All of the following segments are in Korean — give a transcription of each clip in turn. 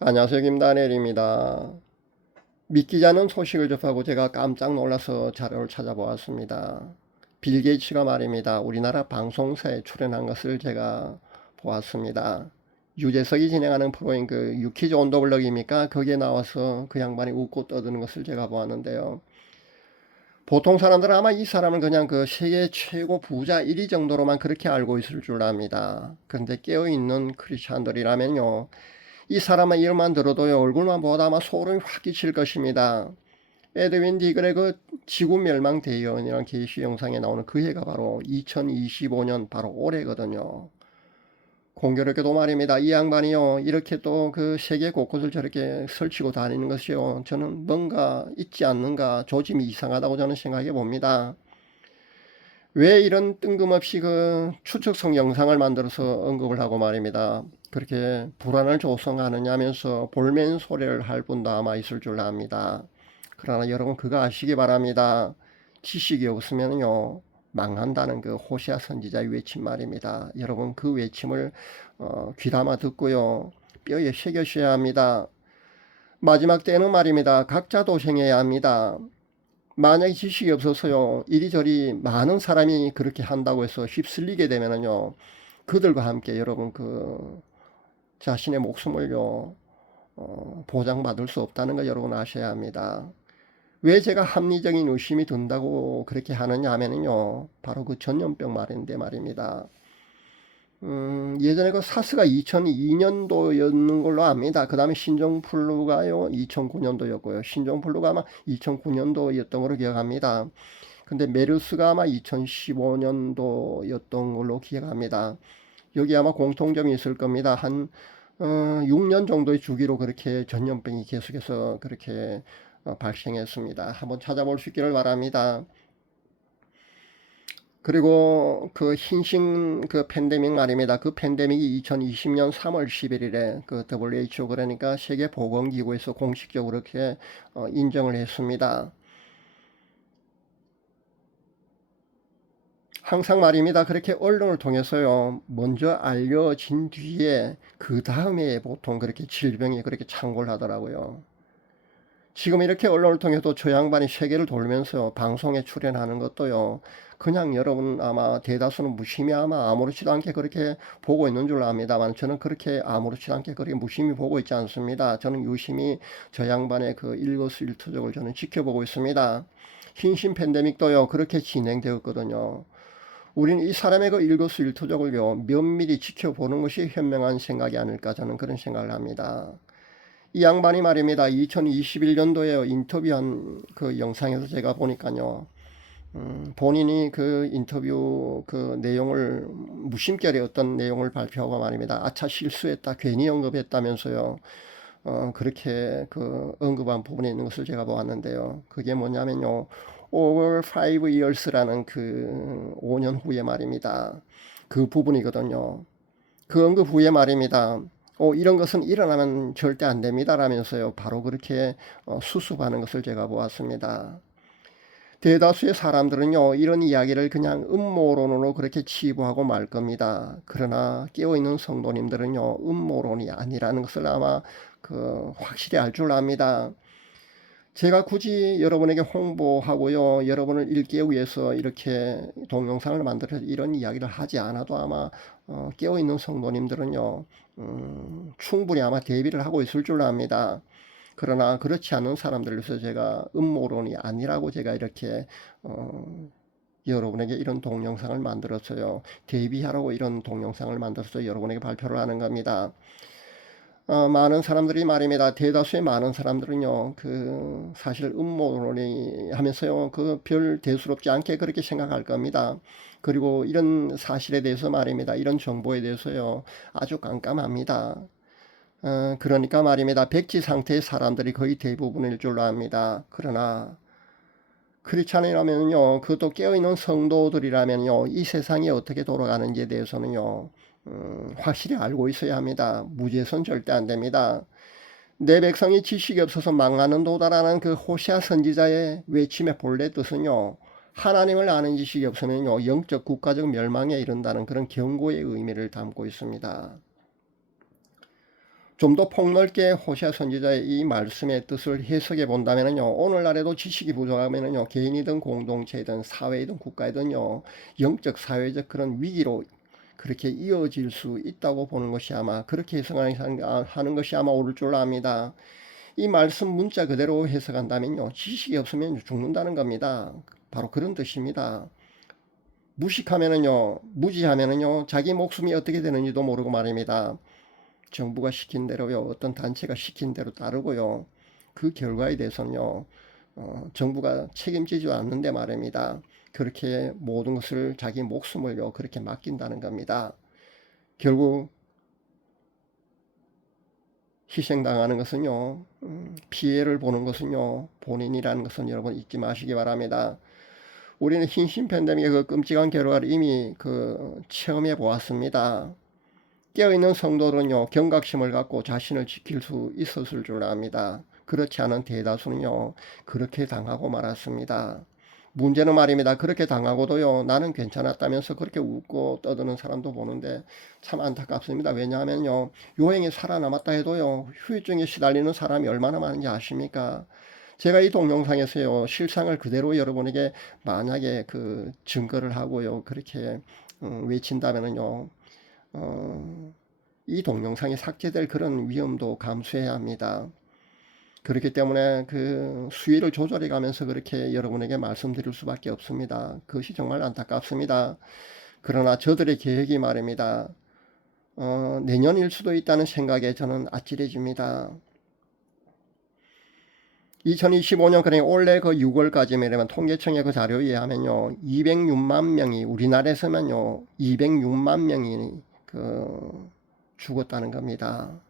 안녕하세요. 김다니엘입니다. 믿기지 않는 소식을 접하고 제가 깜짝 놀라서 자료를 찾아보았습니다. 빌 게이츠가 말입니다. 우리나라 방송사에 출연한 것을 제가 보았습니다. 유재석이 진행하는 프로인 그 유키즈 온더블럭입니까? 거기에 나와서 그 양반이 웃고 떠드는 것을 제가 보았는데요. 보통 사람들은 아마 이 사람을 그냥 그 세계 최고 부자 1위 정도로만 그렇게 알고 있을 줄 압니다. 그런데 깨어있는 크리스찬들이라면요, 이 사람의 이름만 들어도요, 얼굴만 보다 아마 소름이 확 끼칠 것입니다. 에드윈 디글의 그 지구 멸망 대연이라는 게시 영상에 나오는 그 해가 바로 2025년 바로 올해거든요. 공교롭게도 말입니다. 이 양반이요, 이렇게 또 그 세계 곳곳을 저렇게 설치고 다니는 것이요, 저는 뭔가 있지 않는가, 조짐이 이상하다고 저는 생각해 봅니다. 왜 이런 뜬금없이 그 추측성 영상을 만들어서 언급을 하고 말입니다. 그렇게 불안을 조성하느냐면서 볼멘 소리를 할 분도 아마 있을 줄 압니다. 그러나 여러분 그거 아시기 바랍니다. 지식이 없으면요 망한다는 그 호시아 선지자의 외침 말입니다. 여러분 그 외침을 귀담아 듣고요 뼈에 새겨셔야 합니다. 마지막 때는 말입니다. 각자 도생해야 합니다. 만약에 지식이 없어서요 이리저리 많은 사람이 그렇게 한다고 해서 휩쓸리게 되면은요 그들과 함께 여러분 그 자신의 목숨을요 보장받을 수 없다는 거 여러분 아셔야 합니다. 왜 제가 합리적인 의심이 든다고 그렇게 하느냐 하면은요 바로 그 전염병 말인데 말입니다. 예전에 그 사스가 2002년도였는 걸로 압니다. 그 다음에 신종플루가요 2009년도였고요. 신종플루가 아마 2009년도였던 걸로 기억합니다. 근데 메르스가 아마 2015년도였던 걸로 기억합니다. 여기 아마 공통점이 있을 겁니다. 한 6년 정도의 주기로 그렇게 전염병이 계속해서 그렇게 발생했습니다. 한번 찾아볼 수 있기를 바랍니다. 그리고 그 흰신 그 팬데믹 말입니다. 그 팬데믹이 2020년 3월 11일에 그 WHO 그러니까 세계보건기구에서 공식적으로 그렇게 인정을 했습니다. 항상 말입니다. 그렇게 언론을 통해서요, 먼저 알려진 뒤에 그 다음에 보통 그렇게 질병이 그렇게 창궐 하더라고요. 지금 이렇게 언론을 통해서 저 양반이 세계를 돌면서 방송에 출연하는 것도요, 그냥 여러분 아마 대다수는 무심히 아마 아무렇지도 않게 그렇게 보고 있는 줄 압니다만 저는 그렇게 아무렇지도 않게 그렇게 무심히 보고 있지 않습니다. 저는 유심히 저 양반의 그 일거수일투족을 저는 지켜보고 있습니다. 흰신 팬데믹도요, 그렇게 진행되었거든요. 우리는 이 사람의 그 일거수일투족을요, 면밀히 지켜보는 것이 현명한 생각이 아닐까 저는 그런 생각을 합니다. 이 양반이 말입니다. 2021년도에 인터뷰한 그 영상에서 제가 보니까요. 본인이 그 인터뷰 그 내용을 무심결에 어떤 내용을 발표하고 말입니다. 아차 실수했다. 괜히 언급했다면서요. 그렇게 그 언급한 부분에 있는 것을 제가 보았는데요. 그게 뭐냐면요. over 5 years라는 그 5년 후에 말입니다. 그 부분이거든요. 그 언급 후에 말입니다. 이런 것은 일어나면 절대 안 됩니다. 라면서요. 바로 그렇게 수습하는 것을 제가 보았습니다. 대다수의 사람들은요, 이런 이야기를 그냥 음모론으로 그렇게 치부하고 말 겁니다. 그러나 깨어있는 성도님들은요, 음모론이 아니라는 것을 아마 확실히 알 줄 압니다. 제가 굳이 여러분에게 홍보하고요, 여러분을 일깨우기 위해서 이렇게 동영상을 만들어서 이런 이야기를 하지 않아도 아마 깨어있는 성도님들은요, 충분히 아마 대비를 하고 있을 줄 압니다. 그러나 그렇지 않은 사람들을 위해서 제가 음모론이 아니라고 제가 이렇게 여러분에게 이런 동영상을 만들었어요. 대비하라고 이런 동영상을 만들어서 여러분에게 발표를 하는 겁니다. 많은 사람들이 말입니다. 대다수의 많은 사람들은요, 사실 음모론이 하면서요, 별 대수롭지 않게 그렇게 생각할 겁니다. 그리고 이런 사실에 대해서 말입니다. 이런 정보에 대해서요, 아주 깜깜합니다. 그러니까 말입니다. 백지 상태의 사람들이 거의 대부분일 줄로 압니다. 그러나 크리스찬이라면요, 그것도 깨어있는 성도들이라면요, 이 세상이 어떻게 돌아가는지에 대해서는요, 확실히 알고 있어야 합니다. 무죄선 절대 안 됩니다. 내 백성이 지식이 없어서 망하는 도다라는 그 호시아 선지자의 외침의 본래 뜻은요, 하나님을 아는 지식이 없으면요, 영적 국가적 멸망에 이른다는 그런 경고의 의미를 담고 있습니다. 좀 더 폭넓게 호시아 선지자의 이 말씀의 뜻을 해석해 본다면요, 오늘날에도 지식이 부족하면요, 개인이든 공동체이든 사회이든 국가이든요, 영적 사회적 그런 위기로 그렇게 이어질 수 있다고 보는 것이 아마, 그렇게 해석하는 것이 아마 옳을 줄 압니다. 이 말씀 문자 그대로 해석한다면요, 지식이 없으면 죽는다는 겁니다. 바로 그런 뜻입니다. 무지하면은요, 자기 목숨이 어떻게 되는지도 모르고 말입니다. 정부가 시킨 대로요, 어떤 단체가 시킨 대로 따르고요, 그 결과에 대해서는요, 정부가 책임지지 않는데 말입니다. 그렇게 모든 것을 자기 목숨을요, 그렇게 맡긴다는 겁니다. 결국 희생당하는 것은요, 피해를 보는 것은요, 본인이라는 것은 여러분 잊지 마시기 바랍니다. 우리는 흰신 팬데믹의 그 끔찍한 결과를 이미 체험해 보았습니다. 깨어있는 성도들은요, 경각심을 갖고 자신을 지킬 수 있었을 줄 압니다. 그렇지 않은 대다수는요, 그렇게 당하고 말았습니다. 문제는 말입니다. 그렇게 당하고도요, 나는 괜찮았다면서 그렇게 웃고 떠드는 사람도 보는데 참 안타깝습니다. 왜냐하면요, 요행이 살아남았다 해도요, 후유증에 시달리는 사람이 얼마나 많은지 아십니까? 제가 이 동영상에서요, 실상을 그대로 여러분에게 만약에 증거를 하고요, 그렇게 외친다면은요, 이 동영상이 삭제될 그런 위험도 감수해야 합니다. 그렇기 때문에 수위를 조절해 가면서 그렇게 여러분에게 말씀드릴 수밖에 없습니다. 그것이 정말 안타깝습니다. 그러나 저들의 계획이 말입니다. 내년일 수도 있다는 생각에 저는 아찔해집니다. 2025년 그러니 올해 6월까지면 통계청의 자료에 의하면요, 206만 명이 우리나라에서만요, 206만 명이 죽었다는 겁니다.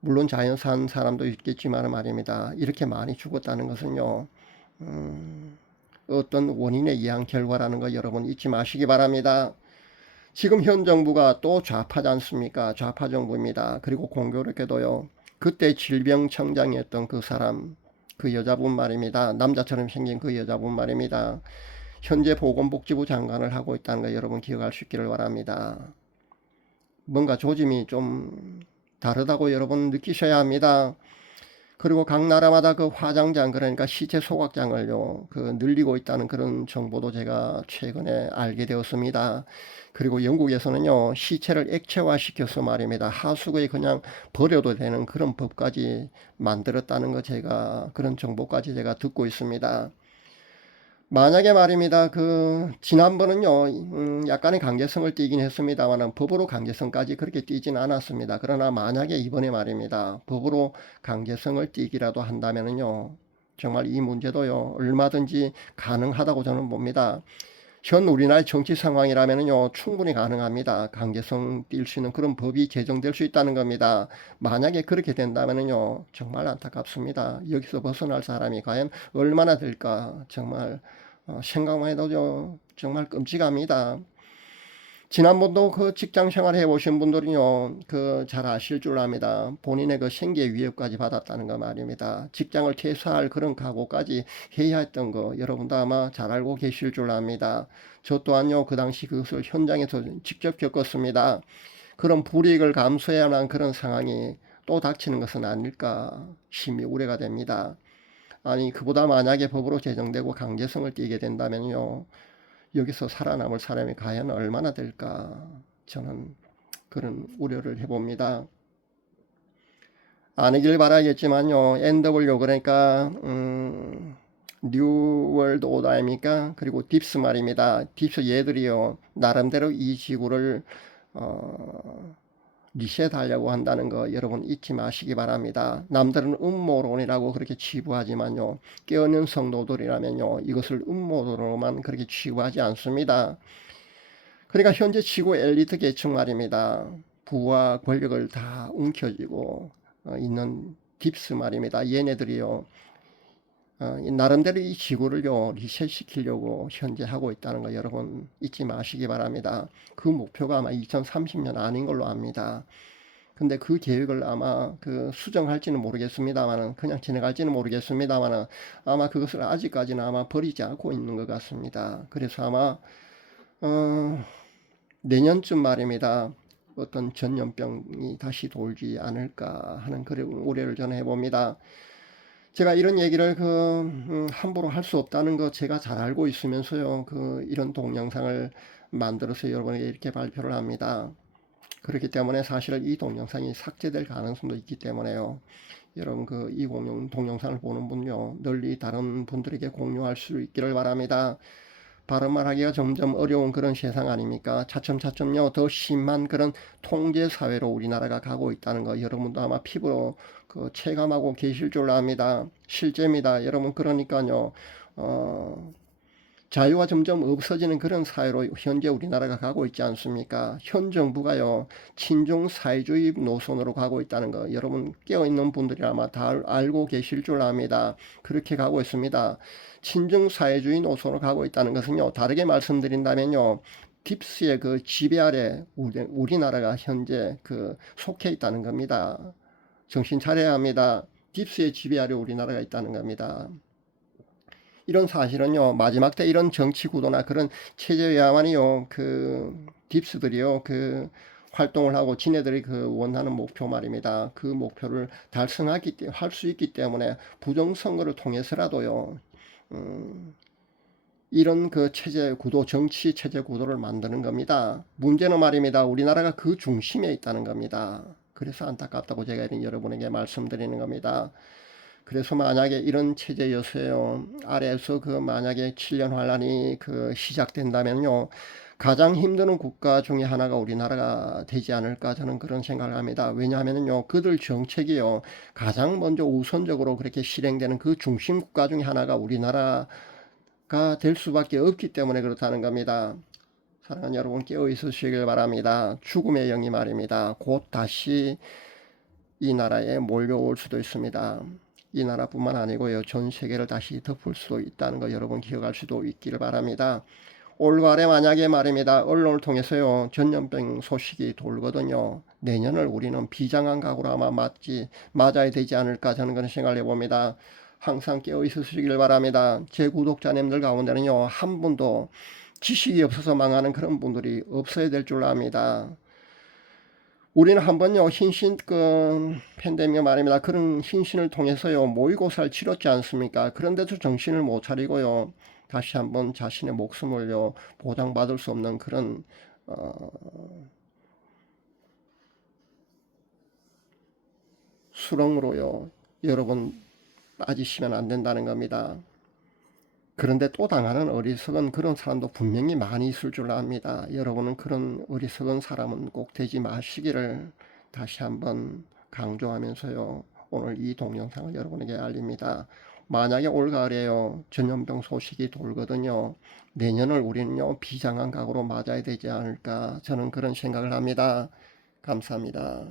물론 자연산 사람도 있겠지만 말입니다. 이렇게 많이 죽었다는 것은요, 어떤 원인에 의한 결과라는 거 여러분 잊지 마시기 바랍니다. 지금 현 정부가 또 좌파지 않습니까? 좌파 정부입니다. 그리고 공교롭게도요, 그때 질병청장이었던 그 사람, 그 여자분 말입니다. 남자처럼 생긴 그 여자분 말입니다. 현재 보건복지부 장관을 하고 있다는 거 여러분 기억할 수 있기를 바랍니다. 뭔가 조짐이 좀 다르다고 여러분 느끼셔야 합니다. 그리고 각 나라마다 화장장, 그러니까 시체 소각장을요, 늘리고 있다는 그런 정보도 제가 최근에 알게 되었습니다. 그리고 영국에서는요, 시체를 액체화시켜서 말입니다, 하수구에 그냥 버려도 되는 그런 법까지 만들었다는 거 그런 정보까지 제가 듣고 있습니다. 만약에 말입니다. 지난번은요, 약간의 강제성을 띠긴 했습니다만, 법으로 강제성까지 그렇게 띠진 않았습니다. 그러나 만약에 이번에 말입니다, 법으로 강제성을 띠기라도 한다면은요, 정말 이 문제도요, 얼마든지 가능하다고 저는 봅니다. 현 우리나라의 정치 상황이라면요, 충분히 가능합니다. 강제성 띌 수 있는 그런 법이 제정될 수 있다는 겁니다. 만약에 그렇게 된다면요, 정말 안타깝습니다. 여기서 벗어날 사람이 과연 얼마나 될까, 정말 생각만 해도 정말 끔찍합니다. 지난번도 직장 생활 해보신 분들은요, 잘 아실 줄 압니다. 본인의 생계 위협까지 받았다는 거 말입니다. 직장을 퇴사할 그런 각오까지 해야 했던 거 여러분도 아마 잘 알고 계실 줄 압니다. 저 또한요, 그 당시 그것을 현장에서 직접 겪었습니다. 그런 불이익을 감수해야 하는 그런 상황이 또 닥치는 것은 아닐까 심히 우려가 됩니다. 아니, 그보다 만약에 법으로 제정되고 강제성을 띠게 된다면요, 여기서 살아남을 사람이 과연 얼마나 될까, 저는 그런 우려를 해봅니다. 아니길 바라겠지만요, NW 그러니까 뉴월드 오더 아닙니까? 그리고 딥스 말입니다. 딥스 얘들이요, 나름대로 이 지구를 리셋하려고 한다는 거 여러분 잊지 마시기 바랍니다. 남들은 음모론이라고 그렇게 치부하지만요, 깨어있는 성도들이라면요, 이것을 음모론으로만 그렇게 치부하지 않습니다. 그러니까 현재 지구 엘리트 계층 말입니다, 부와 권력을 다 움켜쥐고 있는 딥스 말입니다. 얘네들이요, 나름대로 이 지구를요, 리셋시키려고 현재 하고 있다는 거 여러분 잊지 마시기 바랍니다. 그 목표가 아마 2030년 아닌 걸로 압니다. 근데 그 계획을 아마 수정할지는 모르겠습니다만은, 그냥 지나갈지는 모르겠습니다만은, 아마 그것을 아직까지는 아마 버리지 않고 있는 것 같습니다. 그래서 아마 내년쯤 말입니다, 어떤 전염병이 다시 돌지 않을까 하는 그런 우려를 저는 해봅니다. 제가 이런 얘기를 함부로 할 수 없다는 거 제가 잘 알고 있으면서요, 이런 동영상을 만들어서 여러분에게 이렇게 발표를 합니다. 그렇기 때문에 사실 이 동영상이 삭제될 가능성도 있기 때문에요. 여러분 이 동영상을 보는 분요, 널리 다른 분들에게 공유할 수 있기를 바랍니다. 바른 말하기가 점점 어려운 그런 세상 아닙니까? 차츰차츰요 더 심한 그런 통제 사회로 우리나라가 가고 있다는 거 여러분도 아마 피부로 체감하고 계실 줄 압니다. 실제입니다. 여러분 그러니까요. 자유가 점점 없어지는 그런 사회로 현재 우리나라가 가고 있지 않습니까? 현 정부가요, 친중 사회주의 노선으로 가고 있다는 거 여러분 깨어있는 분들이 아마 다 알고 계실 줄 압니다. 그렇게 가고 있습니다. 친중 사회주의 노선으로 가고 있다는 것은요, 다르게 말씀드린다면요, 딥스의 지배 아래 우리나라가 현재 속해 있다는 겁니다. 정신 차려야 합니다. 딥스의 지배 아래 우리나라가 있다는 겁니다. 이런 사실은요, 마지막 때 이런 정치 구도나 그런 체제야만이요, 딥스들이요, 활동을 하고 지네들이 원하는 목표 말입니다. 그 목표를 할 수 있기 때문에 부정선거를 통해서라도요, 이런 체제 구도, 정치 체제 구도를 만드는 겁니다. 문제는 말입니다. 우리나라가 그 중심에 있다는 겁니다. 그래서 안타깝다고 제가 여러분에게 말씀드리는 겁니다. 그래서 만약에 이런 체제였어요. 아래에서 만약에 7년 환란이 시작된다면요. 가장 힘드는 국가 중에 하나가 우리나라가 되지 않을까 저는 그런 생각을 합니다. 왜냐하면요. 그들 정책이요. 가장 먼저 우선적으로 그렇게 실행되는 그 중심 국가 중에 하나가 우리나라가 될 수밖에 없기 때문에 그렇다는 겁니다. 사랑하는 여러분 깨어 있으시길 바랍니다. 죽음의 영이 말입니다. 곧 다시 이 나라에 몰려올 수도 있습니다. 이 나라뿐만 아니고요, 전 세계를 다시 덮을 수도 있다는 거 여러분 기억할 수도 있기를 바랍니다. 올가을에 만약에 말입니다, 언론을 통해서요 전염병 소식이 돌거든요. 내년을 우리는 비장한 각오로 아마 맞아야 되지 않을까 저는 그런 생각을 해봅니다. 항상 깨어 있으시길 바랍니다. 제 구독자님들 가운데는요 한 분도 지식이 없어서 망하는 그런 분들이 없어야 될 줄 압니다. 우리는 한번요 팬데믹 말입니다. 그런 hin신을 통해서요 모의고사를 치렀지 않습니까? 그런데도 정신을 못 차리고요 다시 한번 자신의 목숨을요 보장받을 수 없는 그런 수렁으로요 여러분 빠지시면 안 된다는 겁니다. 그런데 또 당하는 어리석은 그런 사람도 분명히 많이 있을 줄 압니다. 여러분은 그런 어리석은 사람은 꼭 되지 마시기를 다시 한번 강조하면서요. 오늘 이 동영상을 여러분에게 알립니다. 만약에 올가을에요. 전염병 소식이 돌거든요. 내년을 우리는요. 비장한 각오로 맞아야 되지 않을까 저는 그런 생각을 합니다. 감사합니다.